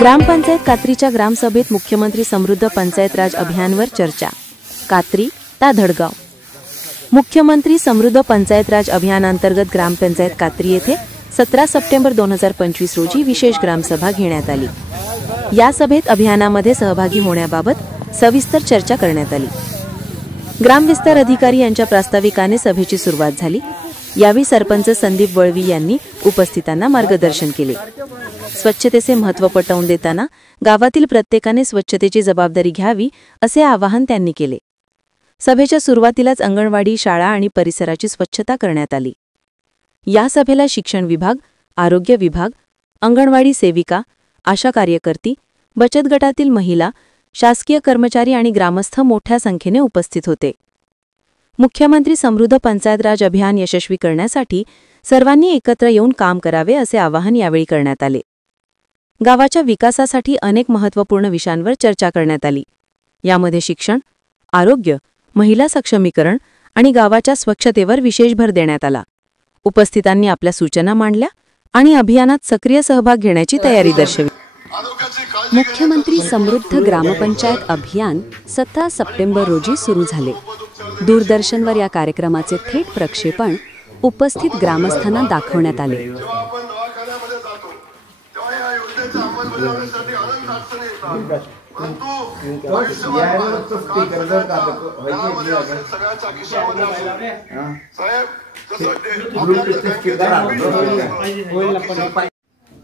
ग्रामपंचायत कात्रीच्या ग्रामसभेत मुख्यमंत्री समृद्ध पंचायत राज अभियानवर चर्चा। कात्री ता धडगाव। मुख्यमंत्री समृद्ध पंचायत राज अभियानांतर्गत ग्रामपंचायत कात्री येथे 17 सप्टेंबर 2025 रोजी विशेष ग्रामसभा घेण्यात आली। या सभेत अभियानामध्ये सहभागी होण्याबाबत सविस्तर चर्चा करण्यात आली। ग्रामविस्तार अधिकारी यांच्या प्रास्ताविकाने सभेची सुरुवात झाली। यावेळी सरपंच संदीप वळवी यांनी उपस्थितांना मार्गदर्शन केले। स्वच्छतेचे महत्त्व पटवून देताना गावातील प्रत्येकाने स्वच्छतेची जबाबदारी घ्यावी असे आवाहन त्यांनी केले। सभेच्या सुरुवातीलाच अंगणवाडी, शाळा आणि परिसराची स्वच्छता करण्यात आली। या सभेला शिक्षण विभाग, आरोग्य विभाग, अंगणवाडी सेविका, आशा कार्यकर्ती, बचत गटातील महिला, शासकीय कर्मचारी आणि ग्रामस्थ मोठ्या संख्येने उपस्थित होते। मुख्यमंत्री समृद्ध पंचायत राज अभियान यशस्वी करण्यासाठी सर्वांनी एकत्र येऊन काम करावे असे आवाहन यावेळी करण्यात आले। गावाच्या विकासासाठी अनेक महत्त्वपूर्ण विषयांवर चर्चा करण्यात आली। यामध्ये शिक्षण, आरोग्य, महिला सक्षमीकरण आणि गावाच्या स्वच्छतेवर विशेष भर देण्यात आला। उपस्थितांनी आपल्या सूचना मांडल्या आणि अभियानात सक्रिय सहभाग घेण्याची तयारी दर्शवली। मुख्यमंत्री समृद्ध ग्रामपंचायत अभियान 17 सप्टेंबर रोजी सुरू झाले। दूरदर्शनवर या कार्यक्रमाचे थेट प्रक्षेपण उपस्थित ग्रामस्थांना दाखवण्यात आले।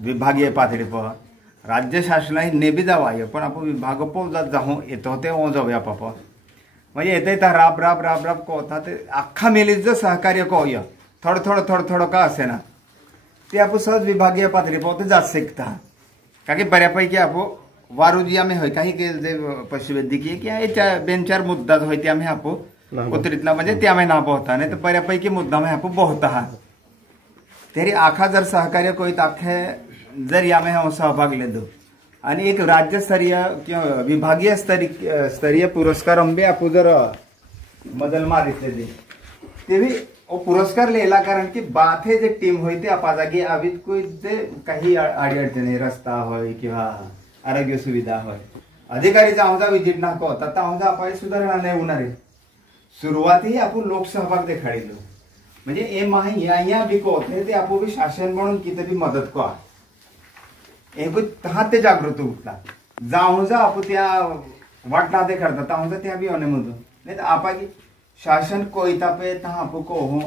विभागीय पातळीवर राज्य शासनाने नेबी जावाय पण आपण विभाग पोजात जाऊ येतो ते जाऊया पापा म्हणजे येते तर राब राब राब राब कोता ते अख्खा मेलीचं सहकार्य कोय थोडं का असे ना ते आपण सहज विभागीय पातळीवर ते जात शिकता का की बऱ्यापैकी आपण वारुजी आम्ही होय काही पशुवैद्यकीय किंवा बेन-चार मुद्दा होय ते आम्ही आपण उतरीतला म्हणजे ते आम्ही ना पोहता नाही तर बऱ्यापैकी मुद्दा आम्ही आपण पोहता हा तरी आखा जर सहकार्य कोईत आखे जर यामें हम सहभाग लेदो आणि एक राज्यस्तरीय किंवा विभागीय स्तरीय पुरस्कार अंबे आपण जर बदल मारितले ते भी वो पुरस्कार लेला कारण की बाथे जे टीम होई ते आपा जागी आवित कोई जे काही अडचणी रस्ता होय किंवा आरोग्य सुविधा होय अधिकारी जाऊन विजिट ना होता ताऊन आपण सुधारणा नाही होणार आहे। सुरुवाती आपण लोकसहभाग देखाडिलो म्हणजे ए माही या बिको होते ते आपण शासन म्हणून किती मदत को एक ते जागृत उठला जाऊन जा आपण त्या वाटना ते करता ताऊन जा त्या भी होने मधून नाही तर आपा की शासन कोईता पे ता आपको को हो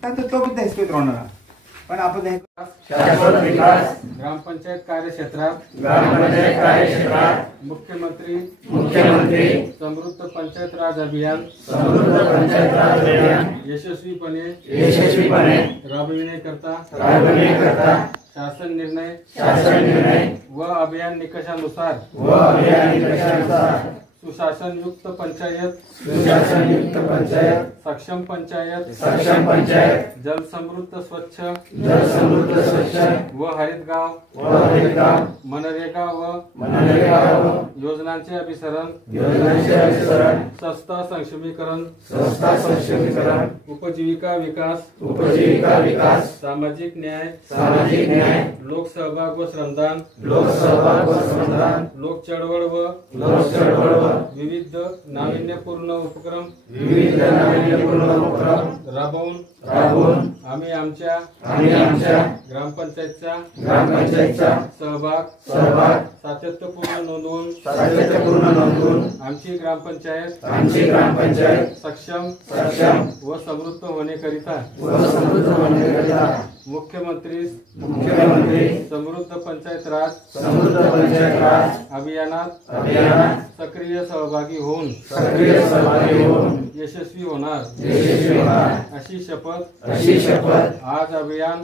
तो भी देश पे रोना पण आपण शासन विकास ग्रामपंचायत कार्यक्षेत्रात मुख्यमंत्री समृद्ध पंचायत राज अभियान यशस्वीपणे राबविण्याकरता शासन निर्णय व अभियान निकषानुसार सुशासन युक्त पंचायत सक्षम पंचायत जल समृद्ध स्वच्छ व हरित गाव मनरेगा व योजनांचे अभिसरण संस्था सक्षमीकरण उपजीविका विकास सामाजिक न्याय लोक सहभाग व श्रमदान लोक चळवळ व विविध नाविन्यपूर्ण उपक्रम राबवून आम्ही आमच्या ग्रामपंचायतचा सहभाग सातत्यपूर्ण नोंदवून आमची ग्रामपंचायत सक्षम व समृद्ध होण्याकरिता मुख्यमंत्री समृद्ध पंचायत राज अभियानात सक्रिय सहभागी होऊन यशस्वी होणार अशी शपथ आज अभियान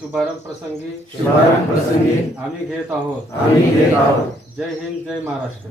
शुभारंभ प्रसंगी आम्ही घेत आहोत। जय हिंद, जय महाराष्ट्र।